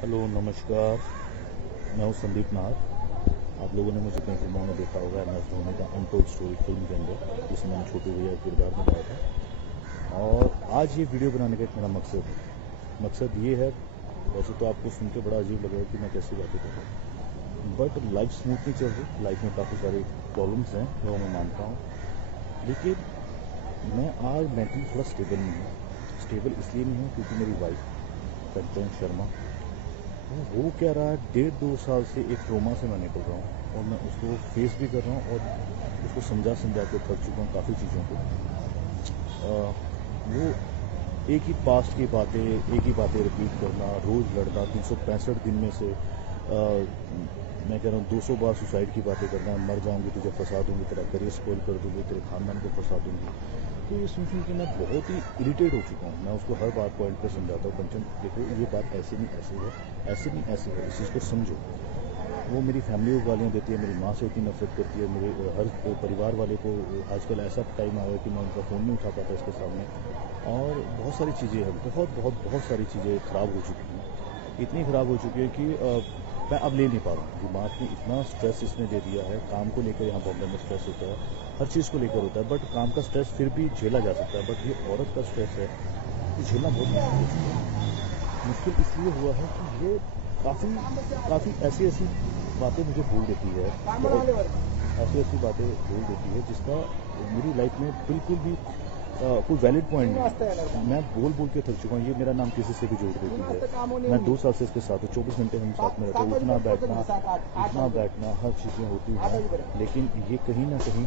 Hello नमस्कार। मैं हूँ संदीप नाहर। आप लोगों ने मुझे कई फिल्मों में देखा होगा। MS धोनी का अनटोल्ड स्टोरी फिल्म के अंदर जिसमें मैंने छोटू भैया का किरदार निभाया था। और आज ये वीडियो बनाने का एक मेरा मकसद ये है। वैसे तो आपको सुन के बड़ा अजीब लग रहा है कि मैं कैसी बातें कर रहा हूँ, बट लाइफ स्मूथ नहीं चल रही। लाइफ में काफ़ी सारे प्रॉब्लम्स हैं जो मैं मानता हूँ, लेकिन मैं आज मेंटली थोड़ा स्टेबल नहीं हूँ। स्टेबल इसलिए नहीं हूँ क्योंकि मेरी वाइफ कंचन शर्मा वो क्या रहा है, 1.5-2 साल से एक ट्रोमा से मैं निकल रहा हूँ और मैं उसको फेस भी कर रहा हूँ और उसको समझा के थक चुका हूँ काफ़ी चीज़ों को। वो एक ही बातें रिपीट करना, रोज़ लड़ना, 365 दिन में से मैं कह रहा हूँ 200 बार सुसाइड की बातें करना, मर जाऊंगी तुझे फंसा दूंगी, तेरा करियर स्पॉइल कर दूंगी, तेरे खानदान को फंसा दूंगी। तो ये सुन के मैं बहुत ही इरिटेट हो चुका हूँ। मैं उसको हर बात पॉइंट पे समझाता हूँ, कंचन देखो ये बात ऐसे नहीं ऐसे है, ऐसे नहीं ऐसे है, इस चीज़ को समझो। वो मेरी फैमिली को गालियाँ देती है, मेरी माँ से इतनी नफरत करती है, मेरे हर परिवार वाले को। आजकल ऐसा टाइम आया कि मैं उनका फ़ोन नहीं उठा पाता इसके सामने। और बहुत सारी चीज़ें हैं, बहुत सारी चीज़ें ख़राब हो चुकी हैं। इतनी ख़राब हो चुकी है कि मैं अब ले नहीं पा रहा हूँ। दिमाग में इतना स्ट्रेस इसने दे दिया है। काम को लेकर यहाँ बॉम्बे में स्ट्रेस होता है, हर चीज़ को लेकर होता है, बट काम का स्ट्रेस फिर भी झेला जा सकता है। बट ये औरत का स्ट्रेस है, ये झेलना बहुत मुश्किल हो चुका है। मुश्किल इसलिए हुआ है कि ये काफ़ी ऐसी ऐसी बातें मुझे बोल देती है, ऐसी ऐसी बातें बोल देती है जिसका मेरी लाइफ में बिल्कुल भी कोई वैलिड पॉइंट नहीं। मैं बोल के थक चुका हूँ। ये मेरा नाम किसी से भी जोड़ देती है। मैं 2 साल से इसके साथ हूँ, 24 घंटे हम साथ में रहते हैं। उठना बैठना हर चीज़ें होती हैं, लेकिन ये कहीं ना कहीं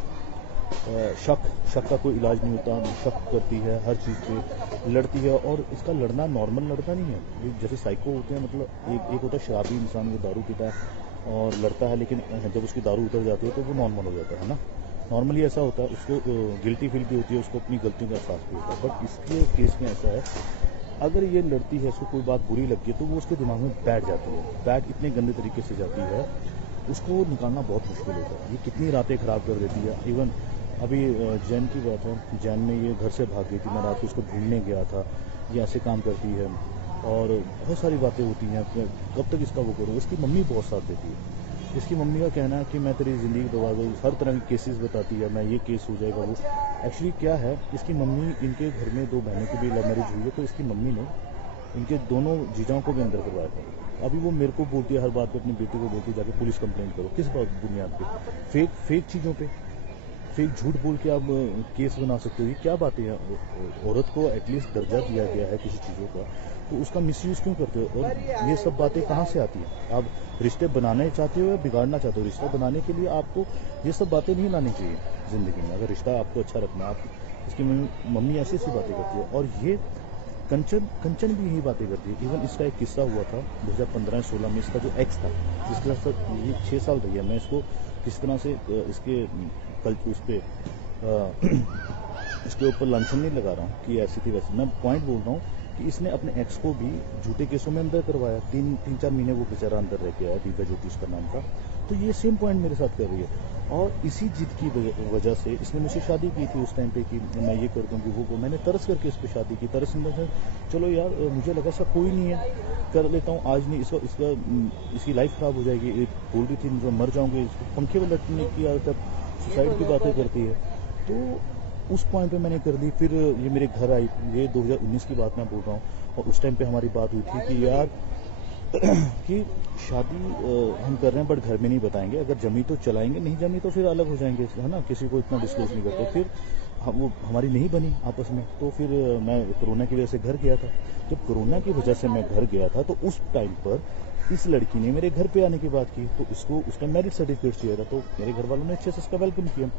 शक का कोई इलाज नहीं होता। शक करती है, हर चीज़ पे लड़ती है, और इसका लड़ना नॉर्मल लड़ना नहीं है। ये जैसे साइको होते हैं, मतलब एक होता है शराबी इंसान, वो दारू पीता है और लड़ता है, लेकिन जब उसकी दारू उतर जाती है तो वो नॉर्मल हो जाता है ना। नॉर्मली ऐसा होता है, उसको गिल्टी फील भी होती है, उसको अपनी गलतियों का एहसास भी होता है। बट इसके केस में ऐसा है, अगर ये लड़ती है, उसको कोई बात बुरी लगती है तो वो उसके दिमाग में बैठ जाती है। बैठ इतने गंदे तरीके से जाती है, उसको निकालना बहुत मुश्किल होता है। ये कितनी रातें ख़राब कर देती है। इवन अभी जैन की बात है, जैन में ये घर से भाग गई थी, मैं रात को उसको ढूंढने गया था। ये ऐसे काम करती है और बहुत सारी बातें होती हैं। कब तक इसका वो करूँ। इसकी मम्मी बहुत साथ देती है। इसकी मम्मी का कहना है कि मैं तेरी ज़िंदगी बर्बाद गई, हर तरह के केसेस बताती है, मैं ये केस हो जाएगा वो। एक्चुअली क्या है, इसकी मम्मी, इनके घर में 2 बहनों की भी लव मैरिज हुई है, तो इसकी मम्मी ने इनके दोनों जीजाओं को भी अंदर करवाया था। अभी वो मेरे को बोलती है, हर बात पे अपनी बेटी को बोलती है जाके पुलिस कंप्लेंट करो। किस बात बुनियाद पे? फेक चीज़ों पे, फेक झूठ बोल के आप केस बना सकते हो। ये क्या बातें हैं? औरत को एटलीस्ट दर्जा दिया गया है किसी चीज़ों का, तो उसका मिसयूज़ क्यों करते हो? और ये सब बातें कहाँ से आती हैं? आप रिश्ते बनाने चाहते हो या बिगाड़ना चाहते हो? रिश्ता बनाने के लिए आपको ये सब बातें नहीं लानी चाहिए ज़िंदगी में। अगर रिश्ता आपको अच्छा रखना है, आप इसकी मम्मी ऐसी ऐसी बातें करती है, और ये कंचन भी यही बातें करती है। इवन इसका एक किस्सा हुआ था 2015-16 में। इसका जो एक्स था, जिसके साथ ये 6 साल रही है, मैं इसको किस तरह से इसके कल उस पर इसके ऊपर लांछन नहीं लगा रहा हूँ कि ऐसी थी वैसी। मैं पॉइंट बोल रहा हूँ कि इसने अपने एक्स को भी झूठे केसों में अंदर करवाया। 3-4 महीने वो बेचारा अंदर रह के आया, दिव्या ज्योति उसका नाम था। तो ये सेम पॉइंट मेरे साथ कर रही है, और इसी जिद की वजह से इसने मुझसे शादी की थी उस टाइम पे कि मैं ये कर दूंगी वो। मैंने तरस करके इस पर शादी की। तरस में चलो यार, मुझे लगा ऐसा कोई नहीं है, कर लेता हूँ। आज नहीं, इसकी लाइफ ख़राब हो जाएगी। बोल रही थी मुझे मर जाऊंगी, पंखे में लटकने की आदत, सुसाइड की बातें करती है। तो उस पॉइंट पे मैंने कर दी। फिर ये मेरे घर आई, ये 2019 की बात मैं बोल रहा हूँ, और उस टाइम पे हमारी बात हुई थी कि यार कि शादी हम कर रहे हैं, बट घर में नहीं बताएंगे। अगर जमी तो चलाएंगे, नहीं जमी तो फिर अलग हो जाएंगे, है ना। किसी को इतना डिस्क्लोज नहीं करते। फिर वो हमारी नहीं बनी आपस में, तो फिर मैं कोरोना की वजह से घर गया था। जब कोरोना की वजह से मैं घर गया था, तो उस टाइम पर इस लड़की ने मेरे घर पे आने की बात की। तो इसको उस टाइम मैरिज सर्टिफिकेट चाहिए था, तो मेरे घर वालों ने अच्छे से इसका वेलकम किया।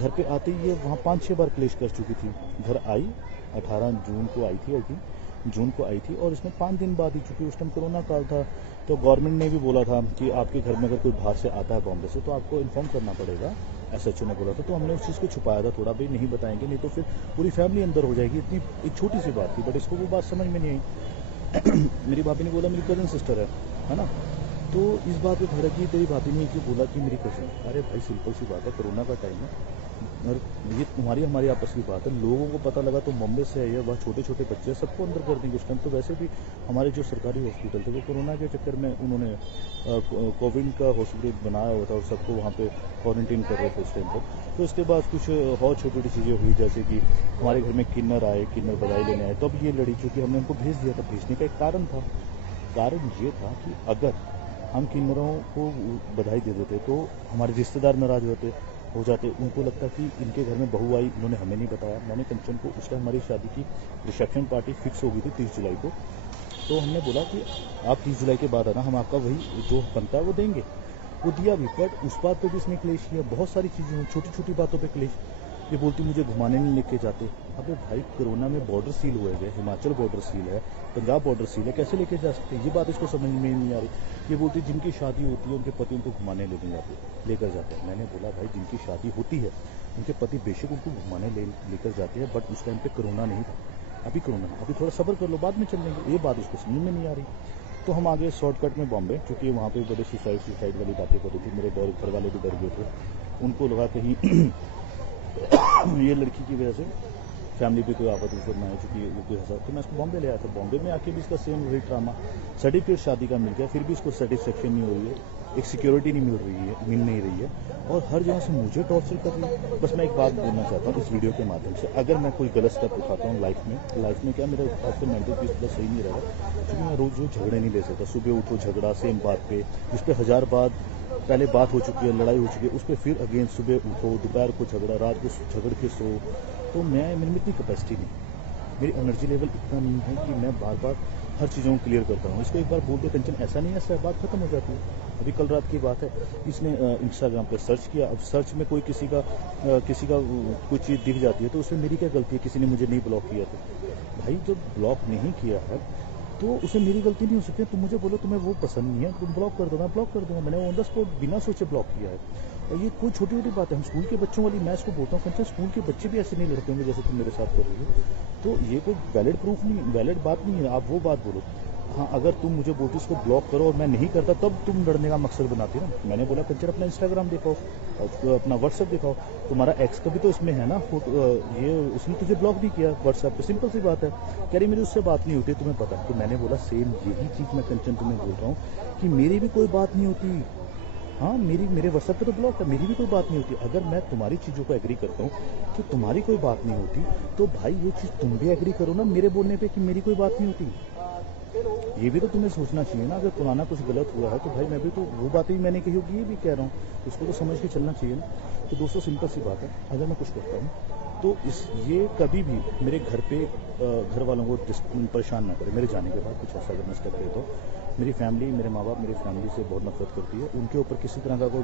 घर पे आते ही ये वहाँ 5-6 बार क्लेश कर चुकी थी। घर आई, 18 जून को आई थी, आई थिंक जून को आई थी, और इसमें 5 दिन बाद ही, चूँकि उस टाइम कोरोना काल था, तो गवर्नमेंट ने भी बोला था कि आपके घर में अगर कोई बाहर से आता है बॉम्बे से, तो आपको इन्फॉर्म करना पड़ेगा। SHO ने बोला था। तो हमने उस चीज़ को छुपाया था थोड़ा, भाई नहीं बताएंगे, नहीं तो फिर पूरी फैमिली अंदर हो जाएगी। इतनी एक छोटी सी बात थी, बट इसको वो बात समझ में नहीं आई। मेरी भाभी ने बोला मेरी कज़न सिस्टर है ना। तो इस बात पे भड़की, तेरी भाभी ने क्यों बोला कि मेरी कज़न? अरे भाई सिंपल सी बात है, कोरोना का टाइम है, और ये तुम्हारी हमारी आपस की बात है। लोगों को पता लगा तो बॉम्बे से है, वह छोटे छोटे बच्चे हैं, सबको अंदर कर देंगे। उस टाइम तो वैसे भी हमारे जो सरकारी हॉस्पिटल थे वो कोरोना के चक्कर में उन्होंने कोविड का हॉस्पिटल बनाया हुआ था और सबको वहाँ पे क्वारंटीन कर रहे थे उस टाइम पर। तो उसके बाद कुछ और छोटी छोटी चीज़ें हुई, जैसे कि हमारे घर में किन्नर आए, किन्नर बधाई लेने आए, तो अब ये लड़ी चूँकि हमने उनको भेज दिया था। भेजने का एक कारण था, कारण ये था कि अगर हम किन्नरों को बधाई दे देते तो हमारे रिश्तेदार नाराज हो जाते। उनको लगता कि इनके घर में बहू आई, उन्होंने हमें नहीं बताया। मैंने कंचन को, उस टाइम हमारी शादी की रिसेप्शन पार्टी फिक्स हो गई थी 30 जुलाई को, तो हमने बोला कि आप 30 जुलाई के बाद आना, हम आपका वही जो बनता है वो देंगे। वो दिया भी, बट उस बात पे भी इसने क्लेश किया। बहुत सारी चीज़ें हुई, छोटी छोटी बातों पे क्लेश। ये बोलती मुझे घुमाने नहीं लेके जाते। अबे भाई, कोरोना में बॉर्डर सील हुए गए, हिमाचल बॉर्डर सील है, पंजाब बॉर्डर सील है, कैसे लेके जा सकते? ये बात इसको समझ में नहीं आ रही। ये बोलती जिनकी शादी होती है उनके पति उनको घुमाने लेकर जाते हैं। मैंने बोला भाई, जिनकी शादी होती है उनके पति बेशक उनको घुमाने लेकर जाते हैं, बट उस टाइम पे कोरोना नहीं था। अभी कोरोना, अभी थोड़ा सब्र कर लो, बाद में चल लेंगे। ये बात उसको समझ में नहीं आ रही। तो हम आगे शॉर्टकट में बॉम्बे, क्योंकि वहाँ पे बड़े सुसाइड वाली बातें कर रही थी। मेरे घर वाले भी डर गए थे, उनको लगा कहीं ये लड़की की वजह से फैमिली पे कोई आफत उफत ना है, चूँकि कोई हंसा। तो मैं इसको बॉम्बे ले आया था। बॉम्बे में आके भी इसका सेम वही ड्रामा। सर्टिफिकेट शादी का मिल गया, फिर भी इसको सेटिस्फेक्शन नहीं हो रही है, एक सिक्योरिटी नहीं मिल नहीं रही है, और हर जगह से मुझे टॉर्चर कर रही है। बस मैं एक बात बोलना चाहता हूँ इस वीडियो के माध्यम से, अगर मैं कोई गलत स्टेप उठाता हूँ लाइफ में क्या, मेरा आजकल मेंटल पीस थोड़ा सही नहीं रहा, क्योंकि मैं रोज झगड़े नहीं ले सकता। सुबह उठो झगड़ा सेम बात पे, जिस पे 1000 बार पहले बात हो चुकी है, लड़ाई हो चुकी है, उस पर फिर अगेन सुबह उठो, दोपहर को झगड़ा, रात को झगड़ के सो। तो मेरे में इतनी कैपेसिटी नहीं, मेरी एनर्जी लेवल इतना नहीं है कि मैं बार बार हर चीज़ों को क्लियर करता हूँ। इसको एक बार बोल दे कंचन ऐसा नहीं है, ऐसा बात खत्म हो जाती है। अभी कल रात की बात है, इसने इंस्टाग्राम पर सर्च किया। अब सर्च में कोई किसी का कोई चीज़ दिख जाती है तो उसमें मेरी क्या गलती है? किसी ने मुझे नहीं ब्लॉक किया तो भाई, जब ब्लॉक नहीं किया है तो उसमें मेरी गलती नहीं हो सकती। तुम मुझे बोलो तुम्हें वो पसंद नहीं है, तुम ब्लॉक कर दो, मैं ब्लॉक कर दूंगा। मैंने ऑन द स्पॉट बिना सोचे ब्लॉक किया है। और ये कोई छोटी छोटी बात है। हम स्कूल के बच्चों वाली, मैं इसको बोलता हूँ कंचन, स्कूल के बच्चे भी ऐसे नहीं लड़ते होंगे जैसे तुम मेरे साथ कर रही हो। तो ये कोई वैलिड प्रूफ नहीं, वैलिड बात नहीं है। आप वो बात बोलो। हाँ, अगर तुम मुझे बोलती इसको ब्लॉक करो और मैं नहीं करता, तब तुम लड़ने का मकसद बनाती ना। मैंने बोला कंचन अपना इंस्टाग्राम दिखाओ, अपना व्हाट्सएप दिखाओ। तुम्हारा एक्स का भी तो इसमें है ना फोटो, ये उसने तुझे ब्लॉक नहीं किया व्हाट्सएप पे, सिंपल सी बात है। कह रही मेरी उससे बात नहीं होती, तुम्हें पता। तो मैंने बोला सेम यही चीज़ मैं कंचन तुम्हें बोल रहा हूँ कि मेरी भी कोई बात नहीं होती। हाँ, मेरे व्हाट्सएप पे तो ब्लॉक है, मेरी भी कोई बात नहीं होती। अगर मैं तुम्हारी चीज़ों को एग्री करता हूँ कि तुम्हारी कोई बात नहीं होती, तो भाई ये चीज़ तुम भी एग्री करो ना मेरे बोलने पे कि मेरी कोई बात नहीं होती। ये भी तो तुम्हें सोचना चाहिए ना। अगर पुराना कुछ गलत हुआ है तो भाई मैं भी तो वो बातें ही मैंने कही होगी, ये भी कह रहा हूँ, उसको तो समझ के चलना चाहिए ना। तो दोस्तों सिंपल सी बात है, अगर मैं कुछ करता हूँ तो ये कभी भी मेरे घर पे घर वालों को परेशान ना करे। मेरे जाने के बाद कुछ ऐसा अगर मैं स्टेप लेता हूँ, मेरी फैमिली, मेरे माँ बाप मेरी फैमिली से बहुत नफरत करती है। उनके ऊपर किसी तरह का कोई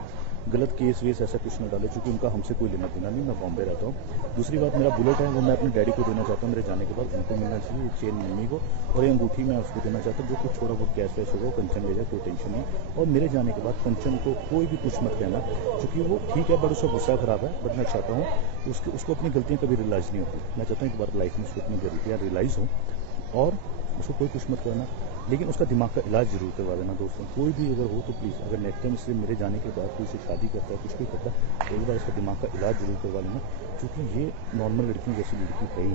गलत केस वेस ऐसा कुछ न डाले, क्योंकि उनका हमसे कोई लेना देना नहीं। मैं बॉम्बे रहता हूँ। दूसरी बात, मेरा बुलेट है वो मैं अपने डैडी को देना चाहता हूँ। मेरे जाने के बाद उनको मिलना चाहिए, ये चेन मम्मी को, और ये अंगूठी मैं उसको देना चाहता हूँ। जो कुछ थोड़ा बहुत कैश वैश होगा वो कंचन ले जाए, कोई टेंशन नहीं। और मेरे जाने के बाद कंचन को कोई भी कुछ मत कहना, क्योंकि वो ठीक है बट उसका गुस्सा खराब है। बट मैं चाहता हूँ उसको अपनी गलतियाँ कभी रियलाइज़ नहीं होती। मैं चाहता हूँ एक बार लाइफ में उसको अपनी गलतियाँ रियलाइज़ हो, और उसको कोई कुछ मत करना, लेकिन उसका दिमाग का इलाज जरूर करवा देना। दोस्तों कोई भी अगर हो तो प्लीज़, अगर नेक्स्ट टाइम इससे मेरे जाने के बाद कोई से शादी करता है, कुछ भी करता है, तो एक बार इसका दिमाग का इलाज जरूर करवा लेना, क्योंकि ये नॉर्मल लड़कियों जैसी लड़की है ही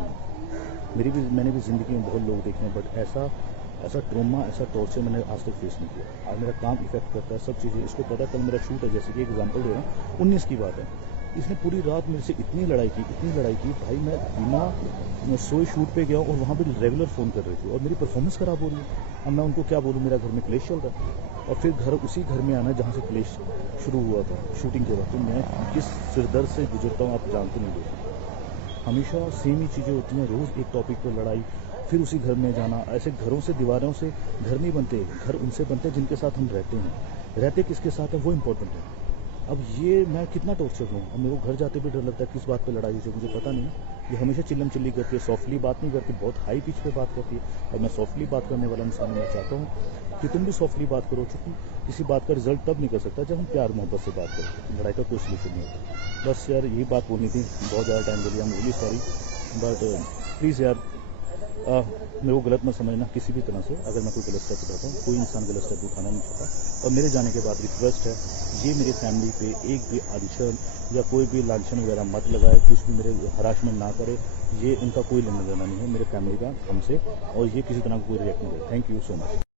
नहीं। मैंने भी ज़िंदगी में बहुत लोग देखे हैं, बट ऐसा ट्रोमा, ऐसा टॉर्चर मैंने आज तक फेस नहीं किया। आज मेरा काम इफेक्ट करता है, सब चीज़ें इसको पता है। कल मेरा शूट है, जैसे कि एग्जाम्पल दे रहा हूँ, 19 की बात है। इसने पूरी रात मेरे से इतनी लड़ाई की भाई, मैं बिना सोए शूट पे गया और वहाँ पे रेगुलर फ़ोन कर रही थी, और मेरी परफॉर्मेंस ख़राब हो रही है। अब मैं उनको क्या बोलूँ, मेरा घर में क्लेश चल रहा है, और फिर उसी घर में आना जहाँ से क्लेश शुरू हुआ था शूटिंग के बाद। तो मैं किस सिरदर्द से गुजरता हूँ आप जानते नहीं दोस्तों। हमेशा सेम ही चीज़ें होती हैं, रोज़ एक टॉपिक पर लड़ाई, फिर उसी घर में जाना। ऐसे घरों से, दीवारों से घर नहीं बनते, घर उनसे बनते हैं जिनके साथ हम रहते हैं। रहते किसके साथ है वो इम्पोर्टेंट है। अब ये मैं कितना टॉर्चर हूँ, अब मेरे को घर जाते भी डर लगता है किस बात पे लड़ाई हुई, मुझे पता नहीं। ये हमेशा चिल्लम चिल्ली करती है, सॉफ्टली बात नहीं करती, बहुत हाई पिच पे बात करती है। और मैं सॉफ्टली बात करने वाला इंसान हूं। मैं चाहता हूँ कि तुम भी सॉफ्टली बात करो, क्योंकि किसी बात का रिजल्ट तब निकल सकता है जब हम प्यार मोहब्बत से बात करें। लड़ाई का कोई सोल्यूशन नहीं होता। बस यार यही बात बोलनी थी, बहुत ज़्यादा टाइम ले लिया, I am really sorry, but please यार मेरे को गलत मत समझना किसी भी तरह से। अगर मैं कोई गलत स्टेप उठाता हूँ, कोई इंसान गलत स्टेप उठाना नहीं चाहता। और मेरे जाने के बाद रिक्वेस्ट है, ये मेरी फैमिली पे एक भी अनशन या कोई भी लांछन वगैरह मत लगाए, कुछ भी मेरे हरासमेंट ना करे। ये इनका कोई लेना देना नहीं है मेरे फैमिली का हमसे, और ये किसी तरह का कोई रिएक्ट नहीं करे। Thank you so much.